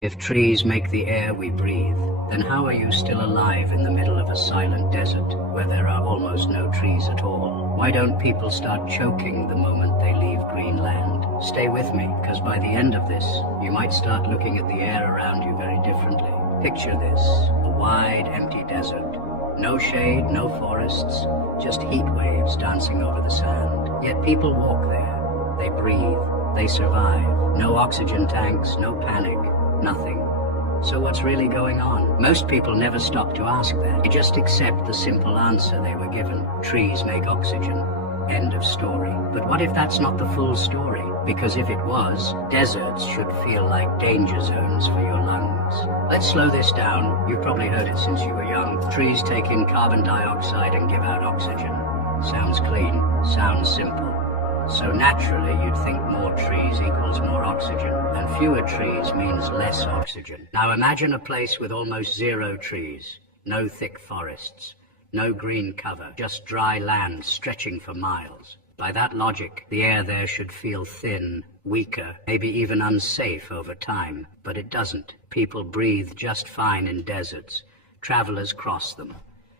If trees make the air we breathe, then how are you still alive in the middle of a silent desert where there are almost no trees at all? Why don't people start choking the moment they leave green land? Stay with me, because by the end of this, you might start looking at the air around you very differently. Picture this, a wide, empty desert. No shade, no forests, just heat waves dancing over the sand. Yet people walk there. They breathe. They survive. No oxygen tanks, no panic. Nothing. So what's really going on? Most people never stop to ask that. They just accept the simple answer they were given. Trees make oxygen. End of story. But what if that's not the full story? Because if it was, deserts should feel like danger zones for your lungs. Let's slow this down. You've probably heard it since you were young. Trees take in carbon dioxide and give out oxygen. Sounds clean. Sounds simple. So naturally, you'd think more trees equals more oxygen, and fewer trees means less oxygen. Now imagine a place with almost zero trees, no thick forests, no green cover, just dry land stretching for miles. By that logic, the air there should feel thin, weaker, maybe even unsafe over time. But it doesn't. People breathe just fine in deserts. Travelers cross them.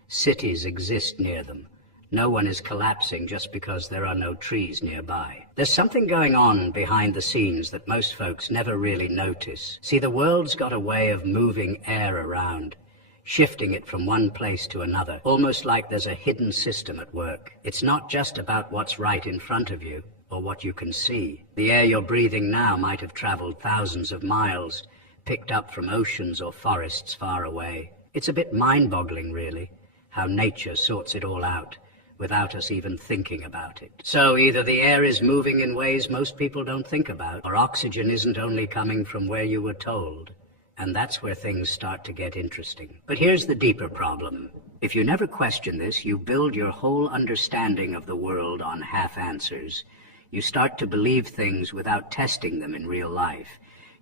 Cities exist near them. No one is collapsing just because there are no trees nearby. There's something going on behind the scenes that most folks never really notice. See, the world's got a way of moving air around, shifting it from one place to another, almost like there's a hidden system at work. It's not just about what's right in front of you or what you can see. The air you're breathing now might have traveled thousands of miles, picked up from oceans or forests far away. It's a bit mind-boggling, really, how nature sorts it all out without us even thinking about it. So either the air is moving in ways most people don't think about, or oxygen isn't only coming from where you were told. And that's where things start to get interesting. But here's the deeper problem. If you never question this, you build your whole understanding of the world on half-answers. You start to believe things without testing them in real life.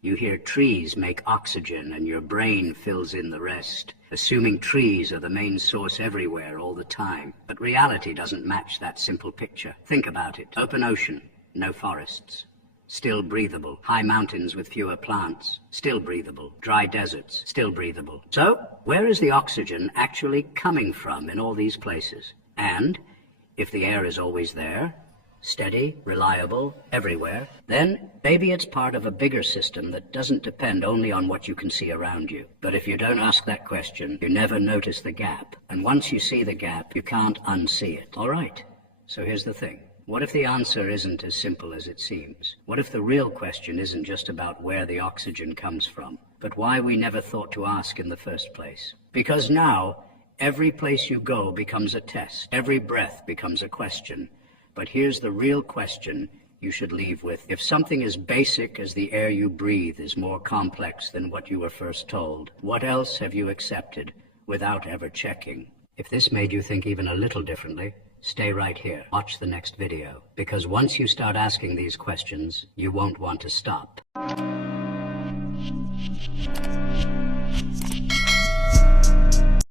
You hear trees make oxygen and your brain fills in the rest, assuming trees are the main source everywhere all the time. But reality doesn't match that simple picture. Think about it. Open ocean, no forests. Still breathable. High mountains with fewer plants. Still breathable. Dry deserts. Still breathable. So, where is the oxygen actually coming from in all these places? And, if the air is always there, steady, reliable, everywhere, then maybe it's part of a bigger system that doesn't depend only on what you can see around you. But if you don't ask that question, you never notice the gap. And once you see the gap, you can't unsee it. All right, so here's the thing. What if the answer isn't as simple as it seems? What if the real question isn't just about where the oxygen comes from, but why we never thought to ask in the first place? Because now, every place you go becomes a test. Every breath becomes a question. But here's the real question you should leave with. If something as basic as the air you breathe is more complex than what you were first told, what else have you accepted without ever checking? If this made you think even a little differently, stay right here. Watch the next video. Because once you start asking these questions, you won't want to stop.